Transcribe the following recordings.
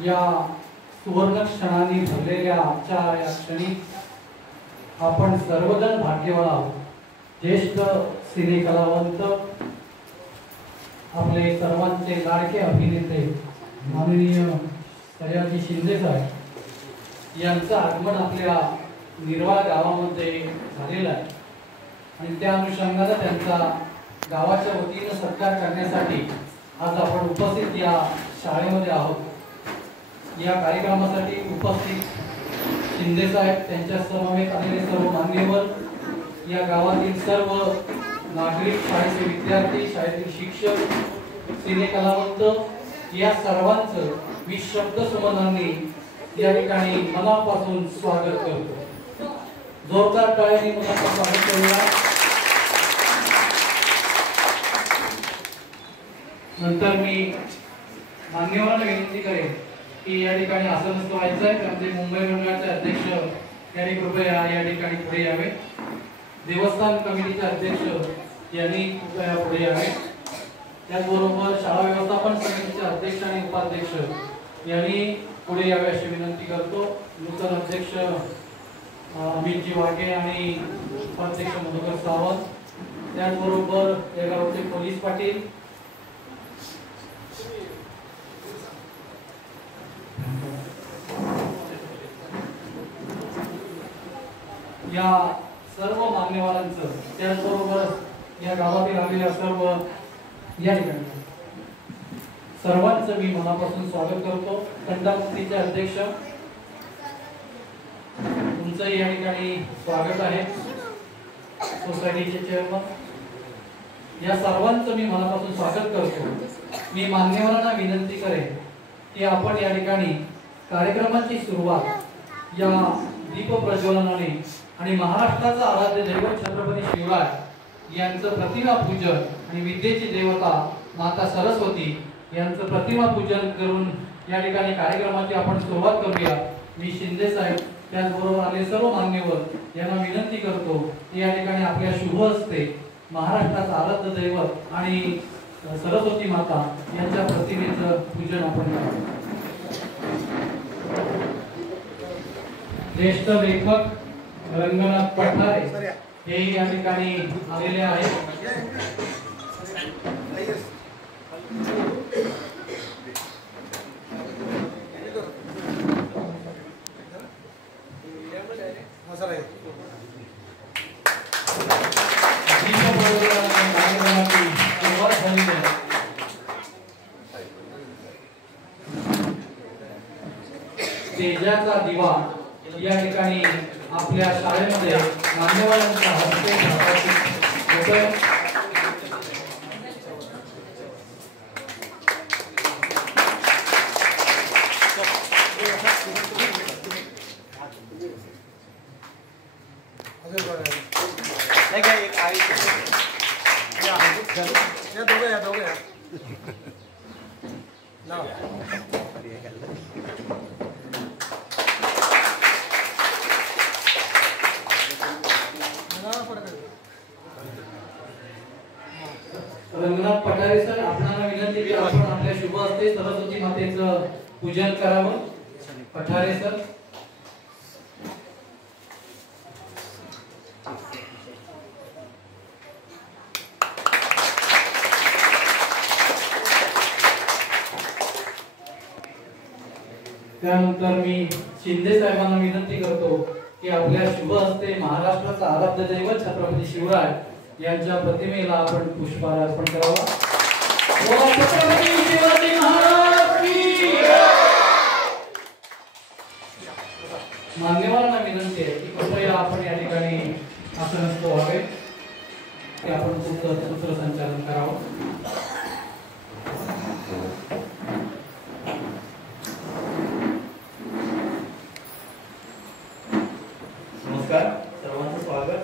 या सुवर्ण क्षणाने भरलेल्या आजच्या या क्षणी आपण सर्वजण भाग्यवान आहोत। ज्येष्ठ सिने कलावंत, आपले सर्वांचे लाडके अभिनेते माननीय सयाजी शिंदे साहेब यांचं आगमन आपल्या निर्वाळ गावामध्ये झालेलं आहे आणि त्या अनुषंगाने त्यांचा गावाच्या वतीने सत्कार करण्यासाठी आज आपण उपस्थित या शाळेमध्ये आहोत। या कार्यक्रमासाठी उपस्थित शिंदे साहेब, त्यांच्या समवेत आलेले सर्व मान्यवर, या गावातील सर्व नागरिक, शाळेचे विद्यार्थी, शाळेतील शिक्षक, सिने कलावंत या सर्वांचं मी शब्दसुमनांनी या ठिकाणी मनापासून स्वागत करतो। जोरदार टाळ्यांनी मनापासून स्वागत करूया। नंतर मी मान्यवरांना विनंती करेन की या ठिकाणी असं नसतं व्हायचं आहे, त्यामध्ये मुंबई मंडळाचे अध्यक्ष यांनी कृपया या ठिकाणी पुढे यावे, देवस्थान कमिटीचे अध्यक्ष यांनी कृपया पुढे यावे, त्याचबरोबर शाळा व्यवस्थापन समितीचे अध्यक्ष आणि उपाध्यक्ष यांनी पुढे यावे अशी विनंती करतो। नूतन अध्यक्ष अमितजी वाघे आणि उपाध्यक्ष मधुकर सावंत, त्याचबरोबर या गावचे पोलीस पाटील, या सर्व मान्यवरांचं, त्याचबरोबर या गावातील आलेल्या सर्व या ठिकाणी सर्वांचं मी मनापासून स्वागत करतो। तंटामुक्तीचे अध्यक्ष, तुमचं या ठिकाणी स्वागत आहे। सोसायटीचे चेअरमन, या सर्वांचं मी मनापासून स्वागत करतो। मी मान्यवरांना विनंती करेन की आपण या ठिकाणी कार्यक्रमाची सुरुवात या दीप प्रज्वलनाने आणि महाराष्ट्राचा आराध्य दैवत छत्रपती शिवराय यांचं प्रतिमा पूजन आणि विद्येची देवता माता सरस्वती यांचं प्रतिमा पूजन करून या ठिकाणी कार्यक्रमाची आपण सुरुवात करूया। मी शिंदे साहेब, त्याचबरोबर आले सर्व मान्यवर यांना विनंती करतो की या ठिकाणी आपल्या शुभ हस्ते महाराष्ट्राचा आराध्य दैवत आणि सरस्वती माता यांच्या प्रतिमेचं पूजन आपण करावं। ज्येष्ठ लेखक रंगनाथ पठारे हे या ठिकाणी आलेले आहेत। तेजाचा दिवा या ठिकाणी आपल्या शाळेमध्ये मान्यवरांच्या हस्ते होतोय। रंगनाथ पठारे सर, आपणाला विनंती की आपण आपल्या शुभ हस्ते सरस्वती मातेचं पूजन करावं। पठारे सर, त्यानंतर मी शिंदे साहेबांना विनंती करतो की आपल्या शुभ हस्ते महाराष्ट्राचा आराध्य दैवत छत्रपती शिवराय यांच्या प्रतिमेला आपण पुष्पहार अर्पण करावा। छत्रपती शिवाजी महाराज की मान्यवरांना विनंती आहे की कृपया आपण या ठिकाणी आसनस्थ व्हावे, की आपण सूत्रसंचालन करावं। नमस्कार, सर्वांचं स्वागत।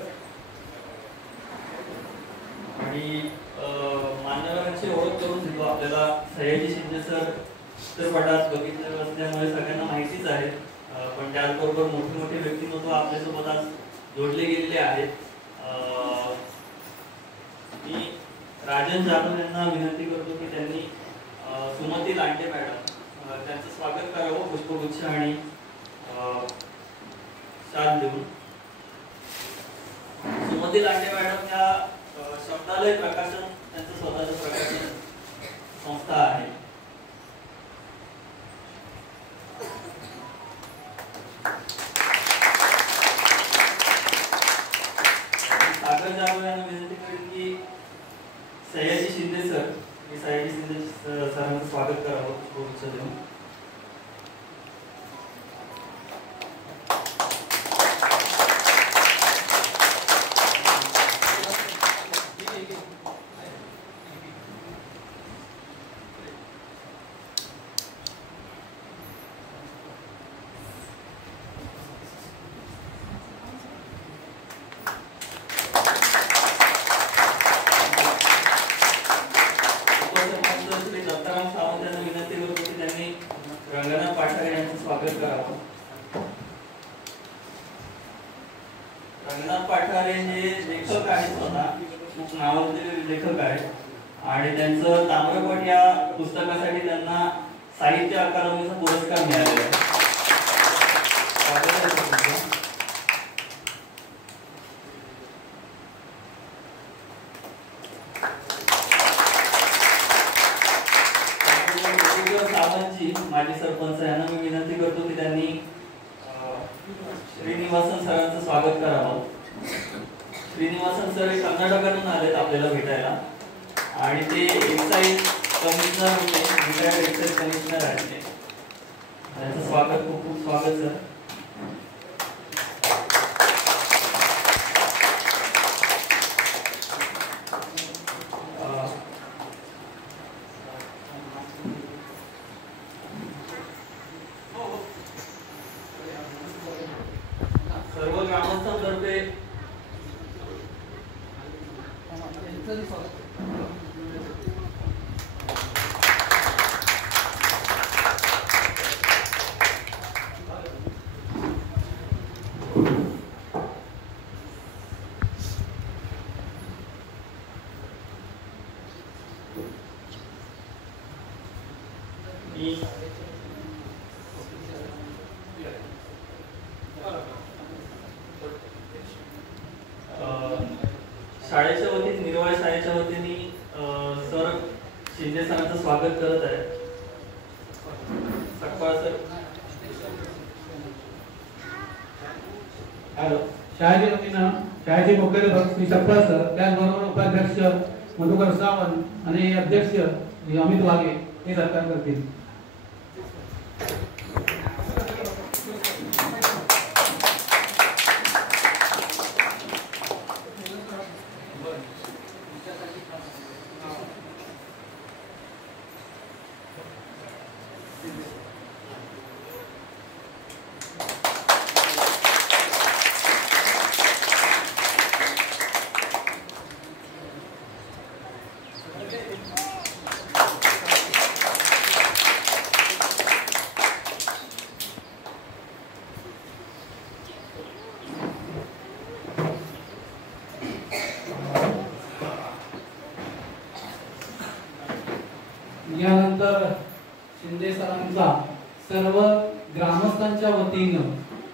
आणि मान्यवरांची ओळख करून देतो आपल्याला। सयाजी शिंदे सर चित्रपटात बघितले असल्यामुळे सगळ्यांना माहितीच आहे, पण त्याचबरोबर मोठे मोठे व्यक्तिमत्व आपल्यासोबत आज जोडले गेलेले आहेत। मी राजन जाधव यांना विनंती करतो की त्यांनी सुमती लांडे मॅडम त्यांचं स्वागत करावं। पुष्पगुच्छ आणि शाल देऊन. सुमती लांडे मॅडम या शब्दालय प्रकाशन त्यांचं स्वतःचं प्रकाशन संस्था आहे. सागर जाधव यांना विनंती करेन की सयाजी शिंदे सर, मी सयाजी शिंदे सरांचं स्वागत करावं पुष्पगुच्छ देऊन. रंगनाथ पाठारे यांचं स्वागत करावं. रंगनाथ पाठारे हे लेखक आहेत, स्वतः खूप नावाजलेले लेखक आहेत आणि त्यांचं ताम्रपट या पुस्तकासाठी त्यांना साहित्य अकादमीचा पुरस्कार मिळालेला आहे. स्वागत आहे तुमचं. माजी सरपंच यांना मी विनंती करतो की त्यांनी श्रीनिवासन सरांचं स्वागत करावं. श्रीनिवासन सर हे कर्नाटकातून आलेत आपल्याला भेटायला आणि ते एक्साइज कमिशनर होते, रिटायर्ड एक्साइज कमिशनर आहेत. त्यांचं स्वागत, खूप खूप स्वागत सर. सर्व ग्रामस्थांतर्फे शाळेच्या वतीने, निर्वाळ शाळेच्या वतीने सर शिंदे सरांचं स्वागत करत आहे. सकपाळ सर. हॅलो. शाळेच्या वतीनं शाळेचे मुख्याध्यापक श्री सकपाळ सर, त्याचबरोबर उपाध्यक्ष मधुकर सावंत आणि अध्यक्ष अमित वाघे हे सत्कार करतील. यानंतर शिंदे सरांचा सर्व ग्रामस्थांच्या वतीनं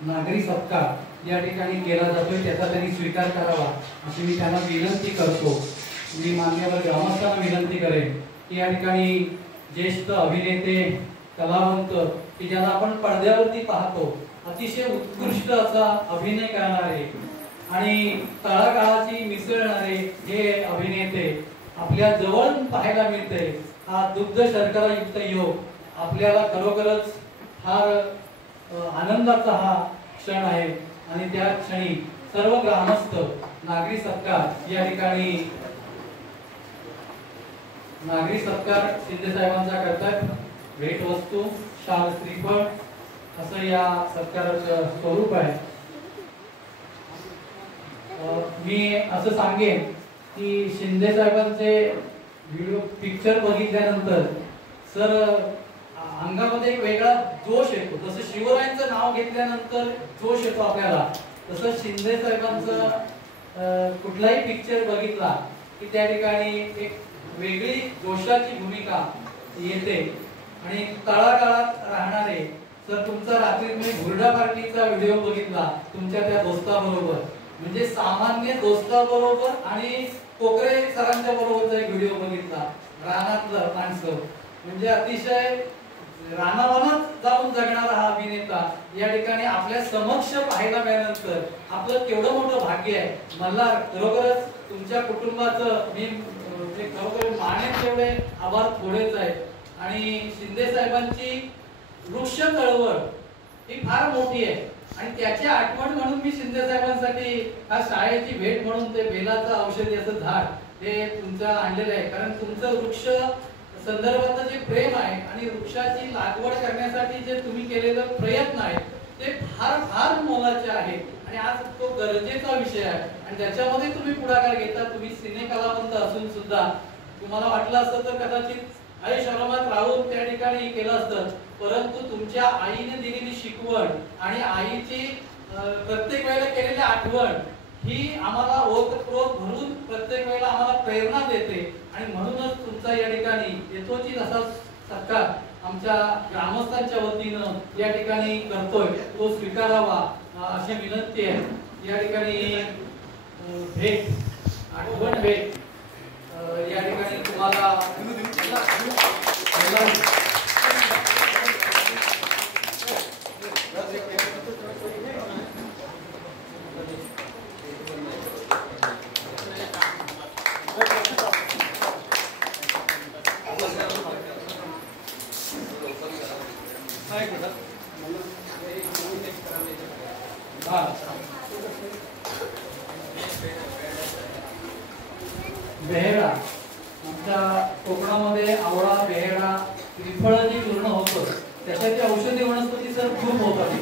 नागरी सत्कार या ठिकाणी केला जातोय, त्याचा त्यांनी स्वीकार करावा अशी मी त्यांना विनंती करतो. मी मान्यवर ग्रामस्थांना विनंती करेन की या ठिकाणी ज्येष्ठ अभिनेते, कलावंत की ज्यांना आपण पडद्यावरती पाहतो, अतिशय उत्कृष्ट असा अभिनय करणारे आणि तळागाळाची मिसळणारे हे अभिनेते आपल्या जवळ पाहायला मिळते. हा दुग्ध शर्करायुक्त योग आपल्याला खरोखरच फार आनंदाचा हा क्षण आहे आणि त्या क्षणी सर्व ग्रामस्थ नागरी सत्कार या ठिकाणी नागरी सत्कार शिंदे साहेबांचा करतात. भेटवस्तू, शाल, श्रीफळ असं या सत्काराचं स्वरूप आहे. मी असं सांगेन की शिंदे साहेबांचे व्हिडिओ पिक्चर बघितल्यानंतर सर अंगामध्ये एक वेगळा जोश येतो. जसं शिवरायांचं नाव घेतल्यानंतर जोश येतो आपल्याला, तसं शिंदे साहेबांचं कुठलाही पिक्चर बघितला की त्या ठिकाणी एक वेगळी जोशाची भूमिका येते आणि तळागाळात राहणारे सर तुमचा रात्री मी हुरडा पार्टीचा व्हिडिओ बघितला तुमच्या त्या दोस्ताबरोबर, म्हणजे सामान्य दोस्ताबरोबर आणि कोकरे सरांच्या बरोबरचा एक व्हिडिओ बघितला, रानातलं माणसं, म्हणजे अतिशय रानावनात जाऊन जगणारा हा अभिनेता या ठिकाणी आपल्या समक्ष पाहायला मिळाल्यानंतर आपलं केवढं मोठं भाग्य आहे. मला खरोखरच तुमच्या कुटुंबाचं मी खरोखर मानेन तेवढे आभार थोडेच आहे. आणि शिंदे साहेबांची वृक्ष चळवळ ही फार मोठी आहे आणि त्याची आठवण म्हणून मी शिंदे साहेबांसाठी हा शाळेची भेट म्हणून ते बेलाचं औषधी असं झाड हे तुमचं आणलेलं आहे. कारण तुमचं वृक्ष संदर्भातलं जे प्रेम आहे आणि वृक्षाची लागवड करण्यासाठी जे तुम्ही केलेलं प्रयत्न आहे ते फार फार मोलाचे आहे आणि आज तो गरजेचा विषय आहे आणि त्याच्यामध्ये तुम्ही पुढाकार घेता. तुम्ही सिने कलावंत असून सुद्धा तुम्हाला वाटलं असतं तर कदाचित आश्रमात राहून त्या ठिकाणी केलं असतं, परंतु तुमच्या आईने दिलेली शिकवण आणि आईची प्रत्येक वेळेला केलेली आठवण ही आम्हाला ओतप्रोत भरून प्रत्येक वेळेला आम्हाला प्रेरणा देते आणि म्हणूनच तुमचा या ठिकाणी यथोचित असा सत्कार आमच्या ग्रामस्थांच्या वतीनं या ठिकाणी करतोय, तो स्वीकारावा अशी विनंती आहे. या ठिकाणी भेट आठवण भेट या ठिकाणी तुम्हाला बेहेडा आमच्या कोकणामध्ये आवळा बेहेडा त्रिफळ जी चूर्ण होतं त्याच्याची औषधी वनस्पती सर खूप होतात,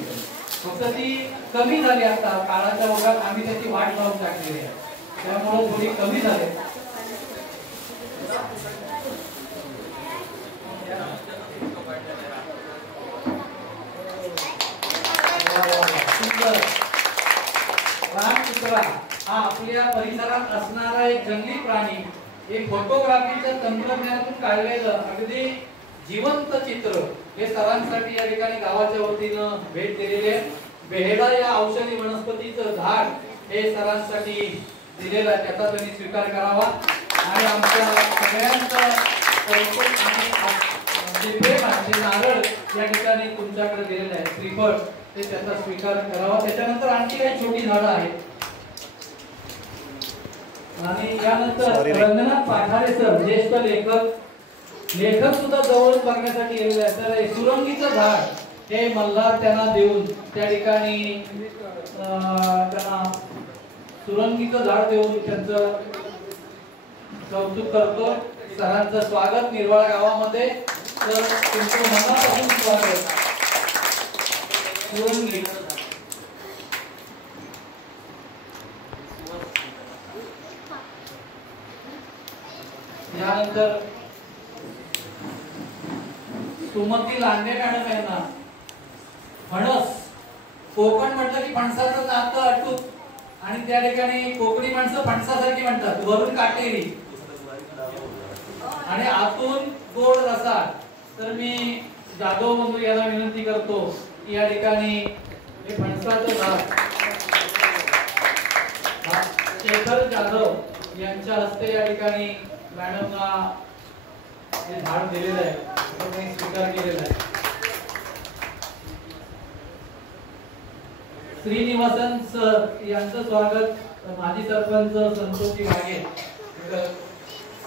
फक्त ती कमी झाली. आता काळाच्या ओघात आम्ही त्याची वाट लावून टाकलेली आहे, त्यामुळे थोडी कमी झाली. हा आपल्या परिसरात असणारा एक जंगली प्राणी, एक फोटोग्राफीच्या तंत्रज्ञानातून काढलेलं अगदी जिवंत चित्र हे सरांसाठी या ठिकाणी गावाच्या वतीनं भेट दिलेली आहे. बेहेडा या औषधी वनस्पतीचं झाड हे सरांसाठी दिलेलं आहे, त्याचा त्यांनी स्वीकार करावा आणि आमच्या सगळ्यांचं कौतुक आणि जे प्रेम आहे ते नारळ या ठिकाणी तुमच्याकडे दिलेलं आहे, श्रीफळ, ते त्याचा स्वीकार करावा. त्याच्यानंतर आणखी काही छोटी झाडं आहेत आणि यानंतर रंगनाथ पाठारे सर ज्येष्ठ लेखक सुद्धा जवळ बघण्यासाठी गेलेले आहेत. तर सुरंगीचं झाड हे मल्हार त्यांना देऊन त्या ठिकाणी त्यांना सुरंगीचं झाड देऊन त्यांचं कौतुक करतो. सरांचं स्वागत निर्वाळ गावामध्ये, तर तुमचं मनापासून स्वागत. सुरंगी यानंतर सुमती लांडे मॅडम आहे ना, फणस, कोकण म्हटलं की फणसाचं नातं अटूट आणि त्या ठिकाणी कोकणी माणसं फणसासारखी म्हणतात, वरून काटेरी आणि आतून गोड रसाळ. तर मी जाधव बंधू यांना विनंती करतो की या ठिकाणी हे फणसाचं झाड शेखर जाधव यांच्या हस्ते या ठिकाणी मॅडमला हे झाड दिलेलं आहे, त्यांनी स्वीकार केलेला आहे. श्रीनिवासन सर यांचं स्वागत माजी सरपंच संतोषी वाघे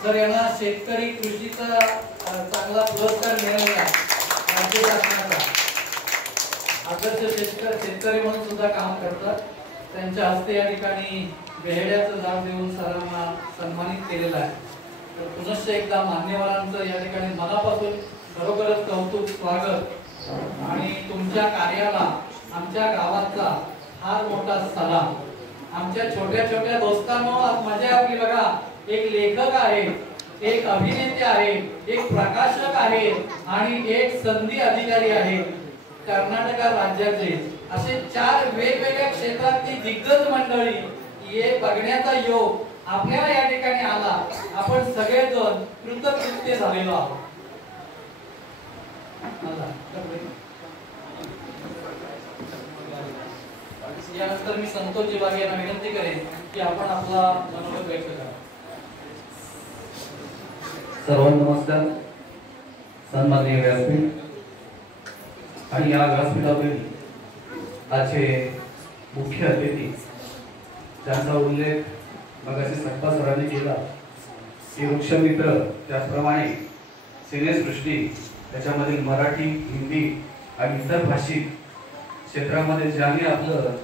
सर यांना शेतकरी कृषीचा चांगला पुरस्कार मिळाला राज्य शासनाचा, आदर्श शेतकरी म्हणून सुद्धा काम करतात. त्यांच्या हस्ते या ठिकाणी बेहेड्याचं झाड देऊन सरांना सन्मानित केलेलं आहे. तर पुनश्च एकदा मान्यवरांचं या ठिकाणी मनापासून खरोखरच कौतुक, स्वागत आणि तुमच्या कार्याला आमच्या गावाचा फार मोठा सलाम. आमच्या छोट्या छोट्या दोस्तांनो, आज मजा आपली बघा, एक लेखक आहे, एक अभिनेते आहे, एक प्रकाशक आहे आणि एक संधी अधिकारी आहे. कर्नाटक राज्याचे असे 4 वेगवेगळ्या क्षेत्रातली दिग्गज मंडळी हे बघण्याचा योग आपल्याला या ठिकाणी आला. आपण सगळेजण कृतकृत्य झालेलो आहोत. यानंतर मी संतोषजी बागे यांना विनंती करेन की आपण आपला मनोगत व्यक्त करा. सर्वांना नमस्कार. सन्माननीय व्यासपीठ आणि या व्यासपीठावरील आजचे मुख्य अतिथी ज्यांचा उल्लेख मगाशी सप्पा सरांनी केला की वृक्षमित्र, त्याचप्रमाणे सिनेसृष्टी, त्याच्यामधील मराठी, हिंदी आणि इतर भाषिक क्षेत्रामध्ये ज्यांनी आपलं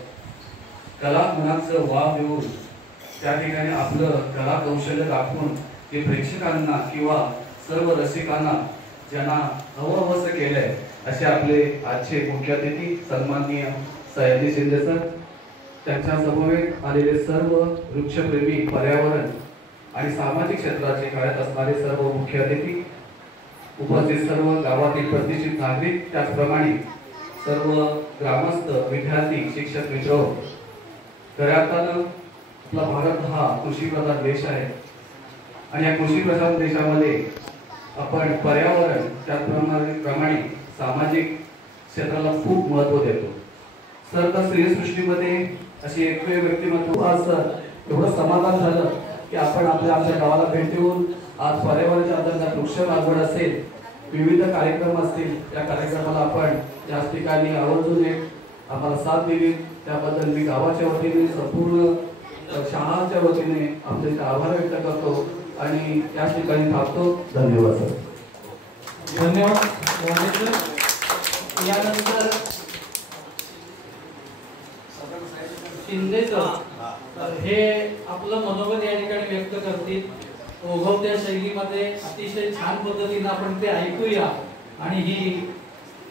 कलागुणांचं वाव देऊन त्या ठिकाणी आपलं कला कौशल्य दाखवून ते प्रेक्षकांना किंवा सर्व रसिकांना ज्यांना हवंहवंसं केलंय असे आपले आजचे मुख्य अतिथी सन्माननीय सयाजी शिंदे सर, त्यांच्या समवेत आलेले सर्व वृक्षप्रेमी, पर्यावरण आणि सामाजिक क्षेत्राचे कार्यात असणारे सर्व मुख्य अतिथी, उपस्थित सर्व गावातील प्रतिष्ठित नागरिक, त्याचप्रमाणे सर्व ग्रामस्थ, विद्यार्थी, शिक्षक मित्र. खऱ्या अर्थानं आपला भारत हा कृषीप्रधान देश आहे आणि या कृषीप्रधान देशामध्ये आपण पर्यावरण, त्याचप्रमाणे सामाजिक क्षेत्राला खूप महत्त्व देतो. सर, तर स्त्रीसृष्टीमध्ये अशी एक व्यक्तिमत्व असं एवढं समाधान झालं की आपण आमच्या गावाला भेट देऊन आज पर्यावरणाच्या अंतर्गत वृक्ष लागवड असेल, विविध कार्यक्रम असतील, त्या कार्यक्रमाला आपण याच ठिकाणी आवर्जून आम्हाला साथ दिली. त्याबद्दल मी गावाच्या वतीने, संपूर्ण शाळांच्या वतीने आपले आभार व्यक्त करतो आणि याच ठिकाणी थांबतो. धन्यवाद सर. धन्यवाद. यानंतर शिंदे सर हे आपलं मनोगत या ठिकाणी व्यक्त करतील. ओघवत्या शैलीमध्ये अतिशय छान पद्धतीने आपण ते ऐकूया आणि ही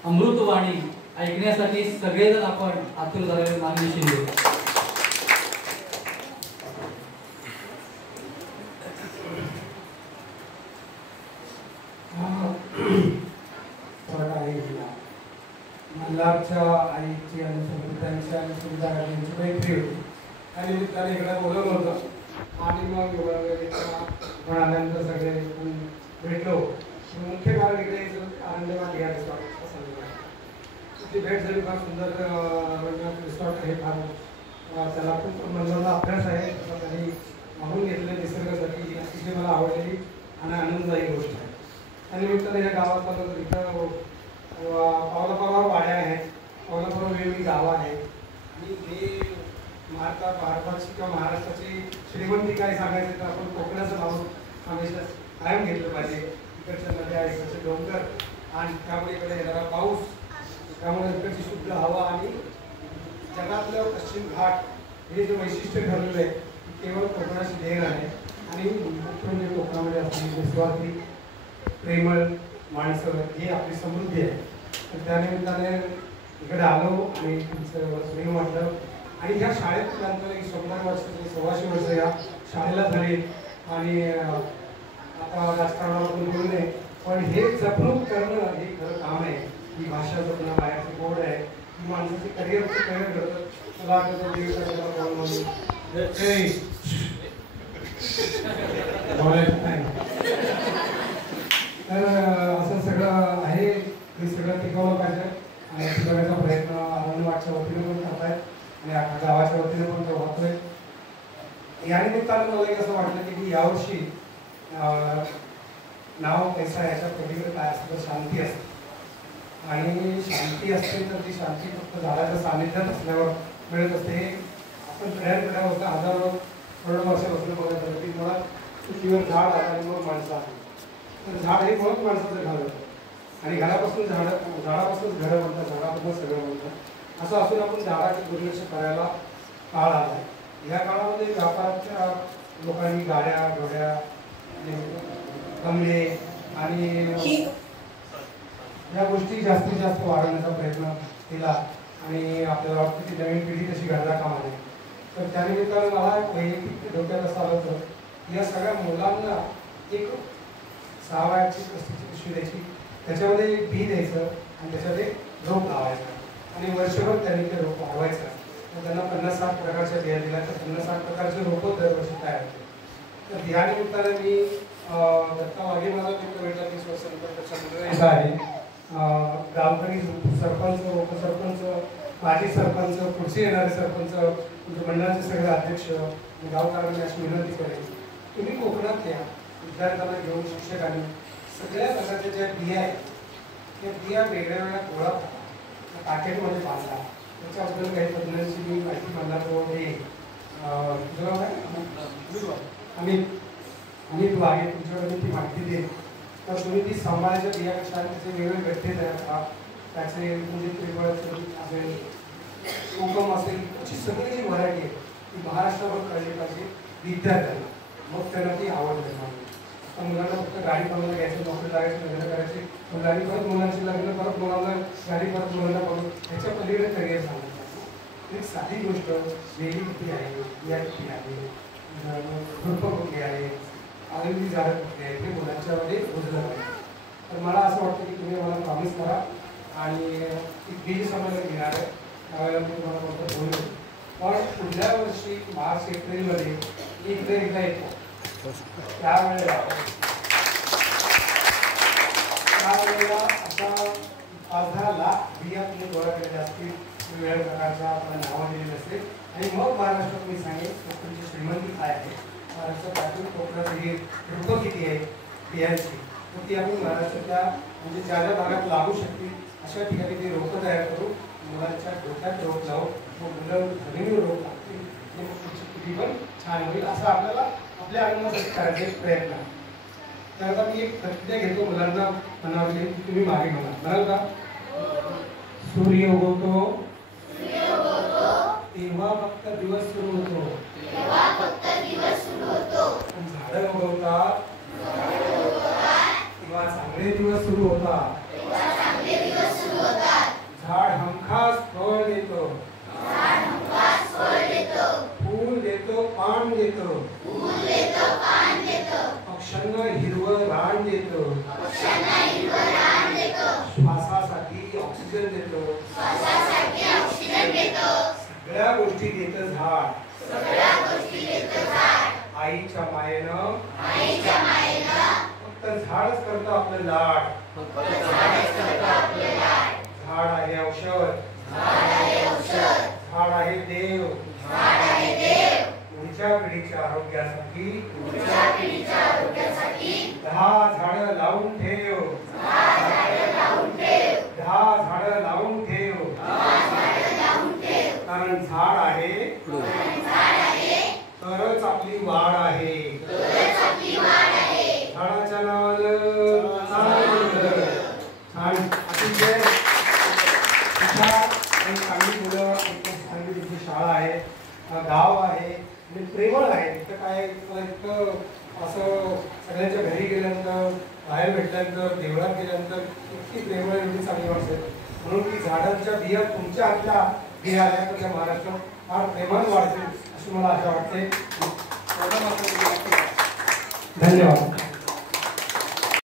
अमृतवाणी ऐकण्यासाठी सगळेजण आपण आतुर झालेले. माननीय शिंदे. मल्हारच्या आईची आणि सुमृतांची आणि सुविधाची मैत्री होती आणि त्याने इकडे बोलवलं होतं आणि मग म्हणाल्यानंतर सगळे भेटलो. मुख्य कारण इकडे आनंदवान घ्या ती भेट झाली. फार सुंदर रिसॉर्ट आहे. फार त्याला खूप मनोरंजन अभ्यास आहे. त्यांनी मागून घेतलेल्या निसर्गासाठी अतिशय मला आवडलेली आणि आनंददायी गोष्ट आहे. आणि निमित्ताने या गावात आलं तर इथं पावलापावलावर वाड्या आहेत, पावलापावलावर वेगवेगळी गावं आहेत आणि हे भारताची किंवा महाराष्ट्राची श्रीमंती काय सांगायचं तर आपण कोकणाचं नाव हमेशा कायम घेतलं पाहिजे. इकडच्या नद्या, इकडचे डोंगर आणि त्यामुळे इकडे येणारा पाऊस, त्यामुळे इकडची शुद्ध हवा आणि जगातलं पश्चिम घाट हे जे वैशिष्ट्य ठरलेलं आहे केवळ कोकणाची देण आहे. आणि मुख्य म्हणजे कोकणामध्ये असलेली निस्वार्थी, प्रेमळ माणसं ही आपली समृद्धी आहे. तर त्यानिमित्ताने इकडे आलो आणि तुमचं स्नेह वाटलं. आणि ह्या शाळेत नंतर 100 वर्ष, 125 वर्ष या शाळेला झाली आणि आता राजकारणाला पण बोलू नये, पण हे जपणूक करणं हे खरं काम आहे. ही भाषा जपणं बाहेरची गोड आहे, ही माणसाची करिअरची तयारी करतं. मला आठवतं तर असं सगळं आहे. हे सगळं टिकवलं पाहिजे आणि टिकवण्याचा प्रयत्न आनंदवाडच्या वतीने पण करतायत आणि अख्खा गावाच्या वतीने पण तो होतोय. या निमित्तानं मला एक असं वाटलं की यावर्षी नाव पैसा याच्या पलीकडे काय असतं तर शांती असते. आणि शांती असते तर ती शांती फक्त झाडाच्या सानिध्यात असल्यावर मिळत असते. हे आपण पिढ्यान होतं हजारो करोड वर्षापासून बघत होतं की मुळात पृथ्वीवर झाड आहे आणि मग माणसं आहे. तर झाड हे मुळात माणसाचं घर होतं आणि घरापासून झाडापासून घरं बनतात, झाडापासून सगळं बनतं. असं असून आपण झाडाचे दुर्लक्ष करायला काळ आला आहे. या काळामध्ये व्यापाराच्या लोकांनी गाड्या, घोड्या, कमले आणि या गोष्टी जास्तीत जास्त वाढवण्याचा प्रयत्न केला आणि आपल्याला वाटतं की नवीन पिढी तशी घडला कामा नये. तर त्यानिमित्तानं मला वैयक्तिक डोक्यात असं आलं होतं की या सगळ्या मुलांना एक 6 वयाची प्लास्टिकची पिशवी द्यायची, त्याच्यामध्ये बी द्यायचं आणि त्याच्यात एक रोप लावायचा आणि वर्षभर त्यांनी ते रोप वाढवायचं. तर त्यांना 50-60 प्रकारच्या बिया दिल्या तर 50-60 प्रकारचे रोपं दरवर्षी तयार होते. तर ह्या निमित्ताने मी दत्ता वाघे मला मित्र भेटला 30 वर्षानंतर त्याच्यामध्ये आहे गावकरी, सरपंच, उपसरपंच, माजी सरपंच, पुढचे येणारे सरपंच, तुमच्या मंडळाचे सगळे अध्यक्ष, गावकऱ्यांनी अशी विनंती करेन, तुम्ही कोकणात या, विद्यार्थ्यांना घेऊन शिक्षकांनी सगळ्या प्रकारच्या ज्या बिया आहेत त्या बिया वेगळ्या वेगळ्या गोळा करा, पॅकेटमध्ये बांधा. त्याच्याबद्दल काही तज्ञांची मी माहिती मंडळाजवळ येईल. अमित वाघे तुमच्याकडे ती माहिती देईल. तर तुम्ही ती सांभाळायच्या बिया कशा, त्याचे वेगवेगळे गठ्ठे तयार करा, त्याचे म्हणजे त्रिफळ असेल, कोकम असेल, अशी सगळी जी व्हरायटी आहे ती महाराष्ट्रावर कळली पाहिजे विद्यार्थ्यांना, मग त्यांना ती आवड निर्माण होईल. आता मुलांना फक्त गाडी बनवून घ्यायचं, नोकरी लागायची, लग्न करायची, मग गाडी परत मुलांची लग्न, परत मुलांना गाडी, परत मुलांना बनवून ह्याच्या पलीकडे करिअर सांगायचं. एक साधी गोष्ट, वेली किती आहे, बिया किती आहे, खुरपं कुठली आहे, आलेली झाडं कुठली आहे, हे मुलांच्यामध्ये रुजलं पाहिजे. तर मला असं वाटतं की तुम्ही मला प्रॉमिस करा आणि एक बीज संमेलन घेणार आहे, त्यावेळेला मी तुम्हाला फक्त बोलू. पण पुढल्या वर्षी मार्च-एप्रिलमध्ये मी इकडे एकदा येतो, त्यावेळेला आता 5-10 लाख बिया तुम्ही गोळा केलेल्या असतील, वेगवेगळ्या प्रकारच्या आपण नावं दिलेली असेल, आणि मग महाराष्ट्रात मी सांगेन कोकणची श्रीमंती काय आहे, महाराष्ट्रात कोकणाची ही रूपं किती आहे बियांची, तर ती आपण महाराष्ट्राच्या म्हणजे ज्या ज्या भागात लागू शकतील अशा ठिकाणी ते रोपं तयार करू, मुलांच्या डोक्यात रोप लावू, मग मुलं जमिनीवर रोप लागतील, आणि मग पुढची पिढी पण छान होईल. असं आपल्याला आपल्या आनंदासाठी करायचा एक प्रयत्न आहे. तर आता मी एक प्रतिज्ञा घेतो मुलांना म्हणावली, की तुम्ही मागे म्हणाल का? सूर्य उगवतो तेव्हा फक्त दिवस सुरू होतो, झाडं उगवतात तेव्हा चांगले दिवस सुरू होतात, झाड हमखास फळ देतो, फूल देतो, पान देतो, पक्ष्यांना हिरवं रान देतो, श्वासासाठी ऑक्सिजन देतो, सगळ्या गोष्टी देतं झाड. आईच्या मायेनं फक्त झाडच करतं आपलं लाड. झाड आहे औषध, झाड आहे देव. पुढच्या पिढीच्या आरोग्यासाठी 10 झाडं लावून ठेव, 10 झाडं लावून ठेव, कारण झाड आहे तरच आपली वाढ आहे. झाडाच्या नावानं छान अतिशय आणि चांगली मुलं, चांगली तिथली शाळा आहे, गाव आहे आणि प्रेमळ आहे. तिथं काय इतकं असं सगळ्यांच्या घरी गेल्यानंतर, बाहेर भेटल्यानंतर, देवळात गेल्यानंतर इतकी प्रेमळ, एवढी चांगली वाटते. म्हणून ती झाडांच्या बिया तुमच्या हातल्या बिया आल्या तर त्या महाराष्ट्रात फार प्रेमानं वाढतील अशी मला आशा वाटते. धन्यवाद.